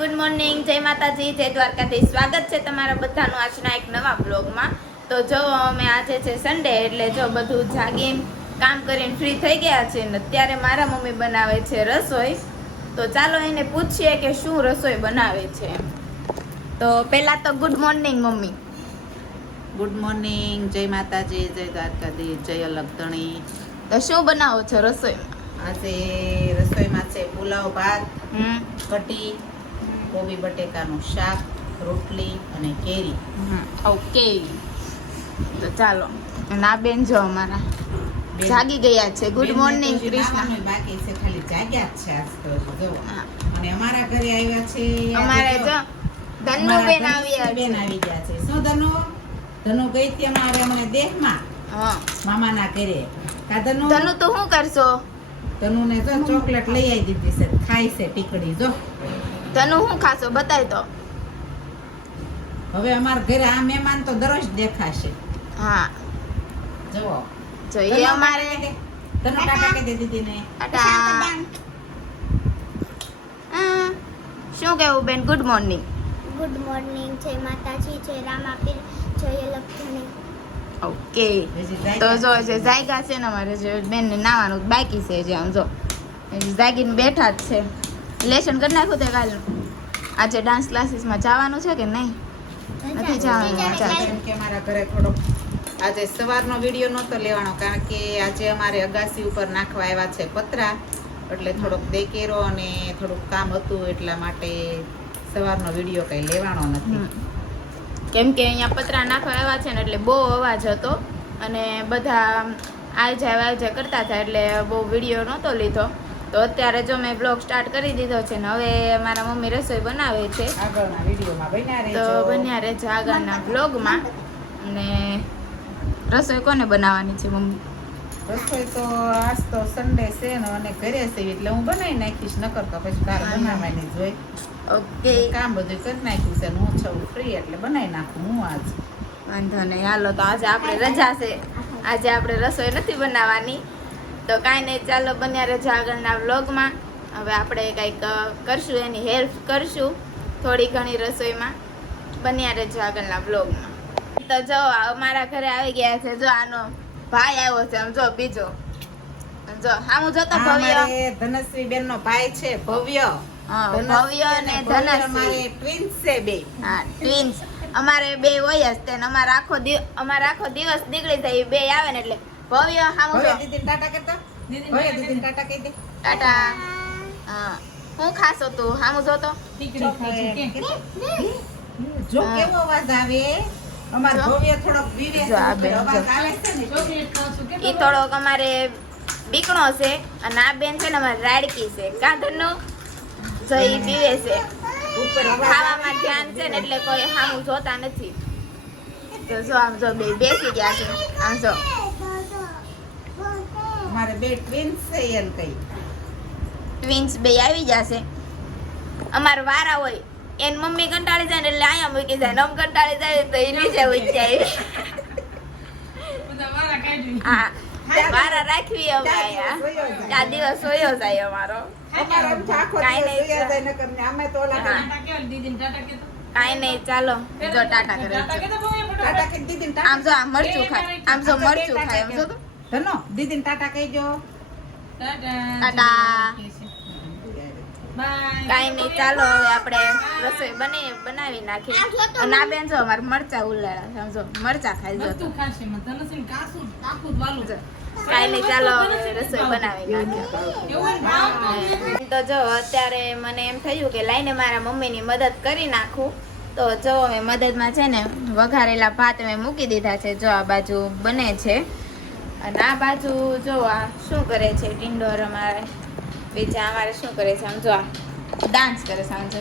Good morning, જય માતાજી, જય દ્વારકાધીશ. સ્વાગત છે તમારા બધાનું આજના એક નવા બ્લોગમાં. તો જો અમે આજે છે સન્ડે, એટલે જો બધું જાગીને કામ કરીને ફ્રી થઈ ગયા છે ને અત્યારે મારા મમ્મી બનાવે છે રસોઈ. તો ચાલો એને પૂછીએ કે શું રસોઈ બનાવે છે. તો પહેલા તો good morning mummy. Good morning, જય માતાજી, જય દ્વારકાધીશ, જય અલગધણી. તો શું બનાવો છો રસોઈમાં? આજે રસોઈમાં છે પુલાવ, ભાત, કઢી, કોબી બટેકાનું શાક, રોટલી અને કેરી. ઓકે, તો ચાલો. ના બેન જો અમારા જાગી ગયા છે. Good morning Krishna. બાકી છે, ખાલી જાગ્યા જ છે આજ તો જો. અને અમારા ઘરે આવ્યા છે અમારે જો ધનુ બેન આવ્યા બેન આવી ગયા છે. શું ધનુ ગઈ હતી અમારે મને દેહમાં મામાના ઘરે. ધનુ તો શું કરશો? ધનુને જો ચોકલેટ લઈ આવી દીધી છે, ખાય છે ટીકડી. જો ધનુ શું ખાશો બતાય તો. હવે અમારા ઘરે આ મહેમાન તો દરરોજ દેખાશે. હા જુઓ જોઈએ અમારે ધનુ ટાટા કહી દે દીદીને. ટાટા. શું કહેવું બેન? Good morning. ગુડ મોર્નિંગ, જય માતાજી, જય રામાપીર, જય અલગધણી. ઓકે, તો જો જે જાયગા છે ને અમારે જે બેનને નાવાનું બાકી છે, જે આમ જો જાગીને બેઠા જ છે. લેસન કરી નાખ્યું તે કાલનું. આજે ડાન્સ ક્લાસીસમાં જવાનું છે કે નહીં? નથી જવાનું. કેમ કે અમારા ઘરે થોડોક આજે સવારનો વિડીયો નહોતો લેવાનો, કારણ કે આજે અમારે અગાસી ઉપર નાખવા આવ્યા છે પતરા, એટલે થોડોક દેકેરો અને થોડુંક કામ હતું, એટલા માટે સવારનો વિડીયો કઈ લેવાનો નથી. કેમ કે અહીંયા પતરા નાખવા આવ્યા છે ને એટલે બહુ અવાજ હતો અને બધા આજ કરતા હતા, એટલે બહુ વિડીયો નહોતો લીધો. તો અત્યારે જો મેં બ્લોગ સ્ટાર્ટ કરી દીધો છે ને હવે મારા મમ્મી રસોઈ બનાવે છે. આગળના વિડીયોમાં બન્યા રહેજો. તો બન્યા રહેજો આગળના બ્લોગમાં. અને રસોઈ કોને બનાવવાની છે મમ્મી? રસોઈ તો આજ તો સન્ડે છે ને અને ઘરે છે એટલે હું બનાવી નાખીશ, નકર તો પછી કાલ બનાવવાની જ હોય. ઓકે, કામ બધું કરી નાખ્યું છે ને હું છું ફ્રી એટલે બનાવી નાખું હું આજ. વાંધો નહીં, હાલો. તો આજે આપણે રજા છે, આજે આપણે રસોઈ નથી બનાવવાની. તો કાંઈ નહીં, ચાલો બન્યા રહેજો આગળના વ્લોગમાં. હવે આપણે કંઈક કરશું, એની હેલ્પ કરશું થોડી ઘણી રસોઈમાં. બન્યા રહેજો આગળના વ્લોગમાં. તો જો અમારા ઘરે આવી ગયા છે, જો આનો ભાઈ આવ્યો છે, આમ જો બીજો. જો આમ જો તો ભવ્ય. ધનશ્રી બેન નો ભાઈ છે ભવ્ય. ભવ્ય અને ધનશ્રી અમારે ટ્વિન્સ છે બે. હા, ટ્વિન્સ. અમારે બે હોય જ તે અમારે આખો દિવસ નીકળી જાય બે આવે ને એટલે ભવ્ય હામું જો. દીદી ટાટા કરતા. ભવ્ય દીદી ટાટા કહી દે. ટાટા. હા, હું ખાશો તું? હામું જો તો. જો કેવો અવાજ આવે. અમાર ભવ્ય થોડોક વિવેક જો આ બેન અવાજ જો. આવે છે ને. ઈ થોડોક અમારે બીકણો છે અને આ બેન છે ને અમારે રાડકી છે. કાંધરનો જો ઈ પીવે છે. ઉપર અવાજ ખાવામાં ધ્યાન છે ને એટલે કોઈ હામું જોતા નથી. તો જો આમ જો બે બેસી ગયા છે. આમ જો અમારે બે ટ્વિન્સ છે એમ કઈ. ટ્વિન્સ બે આવી જશે. અમાર વારા હોય એન મમ્મી કંટાળી જાય ને એટલે અહીંયા મૂકી જાય, નમ કંટાળી જાય તો એ નીચે ઉઈ જાય. હા, વારા રાખવી અમે અહીંયા. આ દિવસ સોયો જાય અમારો. અમારો એમ તો આખો કાંઈ દિવસ નહીં. સુયા જાય નકર ને અમે તો ઓલા હા. કાંઈ નહીં, ચાલો જો ટાટા કરે છે. ટાટા કહી દીદીને ટાટા. આમ જો આ મરચું ખાય, આમ જો મરચું ખાય, આમ જો તો. ધનો દીદીને ટાટા કહીજો. ટાટા. કાંઈ નહીં, ચાલો હવે આપણે રસોઈ બનાવી નાખીએ. અને આ બેન જો અમારે મરચા ઉલાળા છે, આમ જો મરચા ખાઈ જો તો. કાંઈ નહીં, ચાલો હવે રસોઈ બનાવી નાખીએ. તો જો અત્યારે મને એમ થયું કે લાઈને મારા મમ્મીની મદદ કરી નાખું. તો જો અમે મદદમાં છે ને વઘારેલા ભાત મેં મૂકી દીધા છે. જો આ બાજુ બને છે અને આ બાજુ જો આ શું કરે છે ટિંડોર અમારે બીજા અમારે શું કરે છે, આમ જો આ ડાન્સ કરે છે, આમ જો.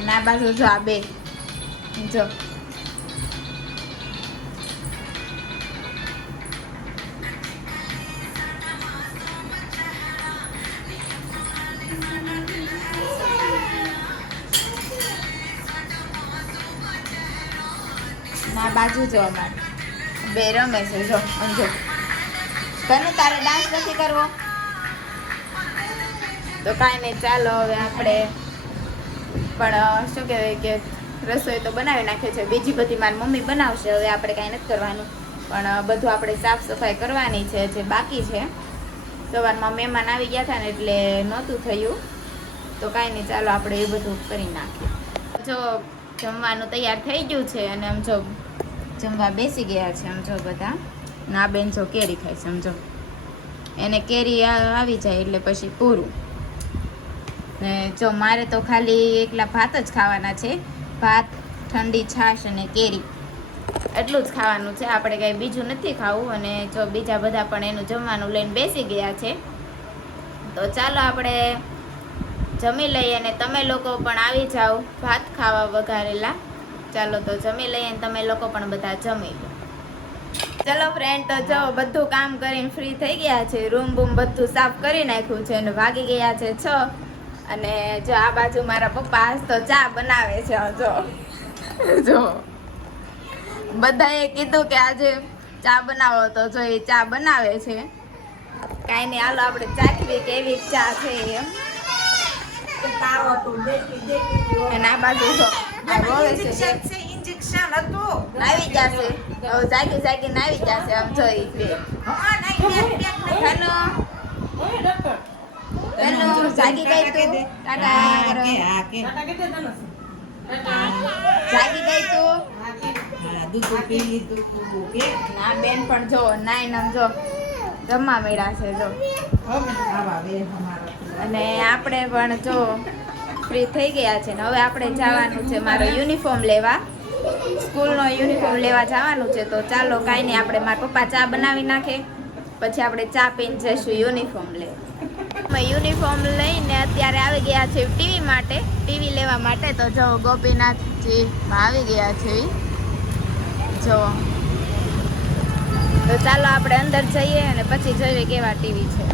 અને આ બાજુ જો આ બે જો ના બાજુ જો અમારે બે રમે છે. જો આમ જો. તને તારે ડાન્સ નથી કરવો? તો કાંઈ નહીં, ચાલો હવે આપણે પણ શું કહેવાય કે રસોઈ તો બનાવી નાખે છે, બીજી બધી મારી મમ્મી બનાવશે. હવે આપણે કાંઈ નથી કરવાનું, પણ બધું આપણે સાફ સફાઈ કરવાની છે, જે બાકી છે. સવારમાં મહેમાન આવી ગયા હતા ને એટલે નહોતું થયું, તો કાંઈ નહીં, ચાલો આપણે એ બધું કરી નાખીએ. જો જમવાનું તૈયાર થઈ ગયું છે અને આમ જો જમવા બેસી ગયા છે. આમ જો બધા ના બેન જો કેરી ખાય, સમજો એને કેરી આવી જાય એટલે પછી પૂરું. ને જો મારે તો ખાલી એકલા ભાત જ ખાવાના છે, ભાત, ઠંડી છાશ અને કેરી, એટલું જ ખાવાનું છે. આપણે કાંઈ બીજું નથી ખાવું. અને જો બીજા બધા પણ એનું જમવાનું લઈને બેસી ગયા છે, તો ચાલો આપણે જમી લઈએ અને તમે લોકો પણ આવી જાઓ ભાત ખાવા વઘારેલા. ચાલો તો જમી લઈએ અને તમે લોકો પણ બધા જમી લો. ચલો ફ્રેન્ડ, તો જો બધું કામ કરીને ફ્રી થઈ ગયા છે, રૂમ બૂમ બધું સાફ કરી નાખ્યું છે અને વાગી ગયા છે 6. અને જો આ બાજુ મારા પપ્પા આજ તો ચા બનાવે છે. જો બધાએ કીધું કે આજે ચા બનાવો, તો જો એ ચા બનાવે છે. કાંઈ નહીં, હાલો આપણે ચાખીએ કેવી ચા છે એમ. અને આ બાજુ જો રોવે છે, ઇન્જેક્શન હતું આવી જશે. હવે જાગી જાગીને આવી જશે. આમ જોઈ બે હેલો જાગી ગઈ તું? ટાટા કરો. જાગી ગઈ તું? ના બેન પણ જો નાઈ નામ જો જમવા મળ્યા છે જો. અને આપણે પણ જો ફ્રી થઈ ગયા છે ને હવે આપણે જવાનું છે મારો યુનિફોર્મ લેવા, સ્કૂલનો યુનિફોર્મ લેવા જવાનું છે. તો ચાલો કાંઈ નહીં, આપણે મારા પપ્પા ચા બનાવી નાખે, પછી આપણે ચા પીને જઈશું યુનિફોર્મ લેવા. અમે યુનિફોર્મ લઈને અત્યારે આવી ગયા છે ટીવી માટે, ટીવી લેવા માટે. તો જો ગોપીનાથજી આવી ગયા છે જો. તો ચાલો આપણે અંદર જઈએ અને પછી જોઈએ કેવા ટીવી છે.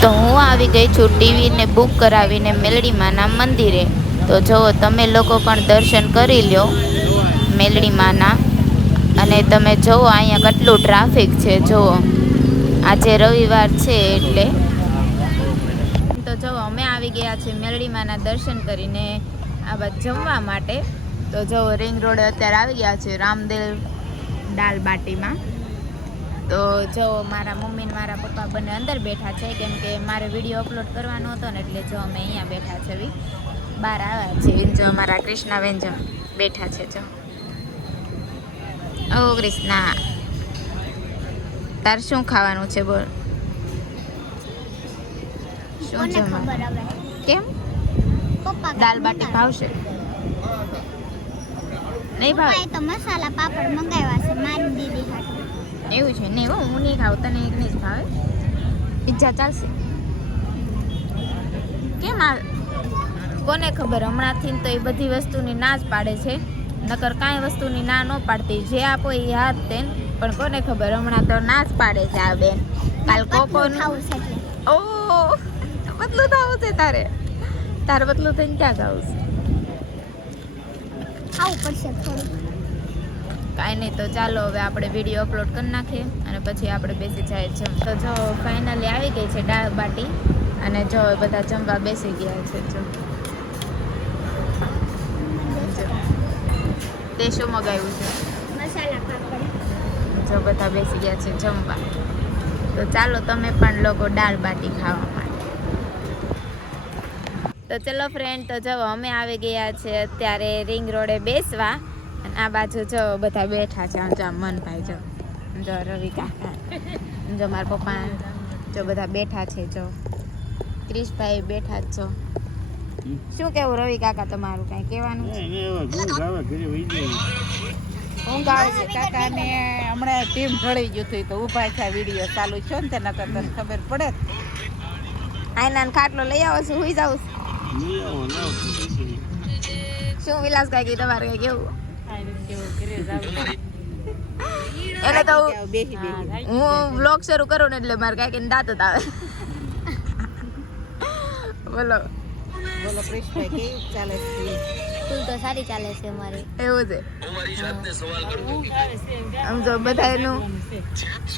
તો હું આવી ગઈ છું ટીવીને બુક કરાવીને મેલડીમાના મંદિરે. તો જુઓ તમે લોકો પણ દર્શન કરી લ્યો મેલડીમાના. અને તમે જુઓ અહીંયા કેટલું ટ્રાફિક છે. જુઓ આજે રવિવાર છે એટલે. તો જુઓ અમે આવી ગયા છીએ મેલડીમાના દર્શન કરીને આ બાદ જમવા માટે. તો જુઓ રિંગ રોડ અત્યારે આવી ગયા છે રામદેવ દાલ બાટીમાં. તો જો મારા મમ્મી ને મારા પપ્પા બંને અંદર બેઠા છે, કેમ કે મારે વિડીયો અપલોડ કરવાનો હતો ને એટલે જો અમે અહીંયા બેઠા છે, બહાર આવ્યા છે. જો મારા કૃષ્ણાબેન જો બેઠા છે. જો ઓ કૃષ્ણા, તાર શું ખાવાનું છે બોલ? શું જમવાનું? કેમ દાલ બાટી ભાવશે? નહીં ભાવે તો મસાલા પાપડ મંગાવ્યા છે મારી દીદી હાટુ. એવું છે? નહીં હો, હું નહીં ખાઉં, તને એક નહીં જ ભાવે. પિઝા ચાલશે? કેમ આ કોને ખબર, હમણાંથી તો એ બધી વસ્તુની ના જ પાડે છે, નકર કાંઈ વસ્તુની ના ન પાડતી. જે આપો એ હાથ દે, પણ કોને ખબર હમણાં તો ના જ પાડે છે આ બેન. કાલ કોકોનું ઓ બદલું થવું છે તારે બદલું થઈને ક્યાં જવું છે? ખાવું પડશે થોડું. કાંઈ નહીં, તો ચાલો હવે આપણે વિડીયો અપલોડ કરી નાખીએ અને પછી આપણે બેસી જાય જમ. તો જો ફાઇનલી આવી ગઈ છે દાળ બાટી અને જો બધા જમવા બેસી ગયા છે. જો તે શું મગાવ્યું છે? મસાલા પાપડ. જો બધા બેસી ગયા છે જમવા. તો ચાલો તમે પણ લોકો દાળ બાટી ખાવા માટે. તો ચલો ફ્રેન્ડ, તો જો અમે આવી ગયા છે અત્યારે રિંગ રોડે બેસવા. અને આ બાજુ જો બધા બેઠા છે. જો મનભાઈ જો, જો રવિ કાકા, જો મારા પપ્પા, જો બધા બેઠા છે. જો ક્રિશભાઈ બેઠા જ છો. શું કેવું રવિ કાકા તમારું, કાંઈ કહેવાનું છે? ઊંઘ આવે છે કાકાને. હમણાં ટીમ ઢળી ગયું હતું તો ઉભા થયા, વિડીયો ચાલુ છે ને તેના કરતા તને ખબર પડે. આયના ખાટલો લઈ આવો છું, હુઈ જાઉં શું વિલાસ કાકી તમારે કઈ કેવું? એટલે તો હું વ્લોગ શરૂ કરું ને એટલે મારે કાંઈક દાંત જ આવે. બોલો બોલો ક્રિશભાઈ, કેવું ચાલે છે? સ્કૂલ તો સારી ચાલે છે અમારી. એવું છે? આમ જો બધાનું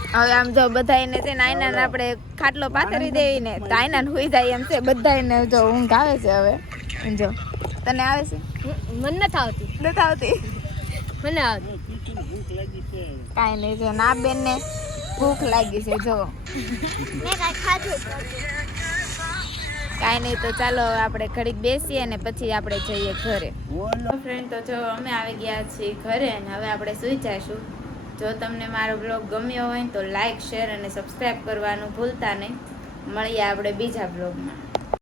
હવે આમ જો બધાને છે ને આયનાને આપણે ખાટલો પાથરી દેવી ને તો આયનાને હુઈ જાય એમ છે બધાને જો ઊંઘ આવે છે હવે જો તને આવે છે મને નથી આવતી નથી આવતી મને આવતી કાંઈ નહીં જો ના બેન ને ભૂખ લાગી છે જો મેં કાંઈ ખાધું કાંઈ નહીં તો ચાલો હવે આપણે ઘડીક બેસીએ ને પછી આપણે જઈએ ઘરે ફ્રેન્ડ તો જો અમે આવી ગયા છીએ ઘરે અને હવે આપણે સૂઈ જઈશું જો તમને મારો બ્લોગ ગમ્યો હોય તો લાઈક શેર અને સબસ્ક્રાઈબ કરવાનું ભૂલતા નહીં મળીએ આપણે બીજા બ્લોગમાં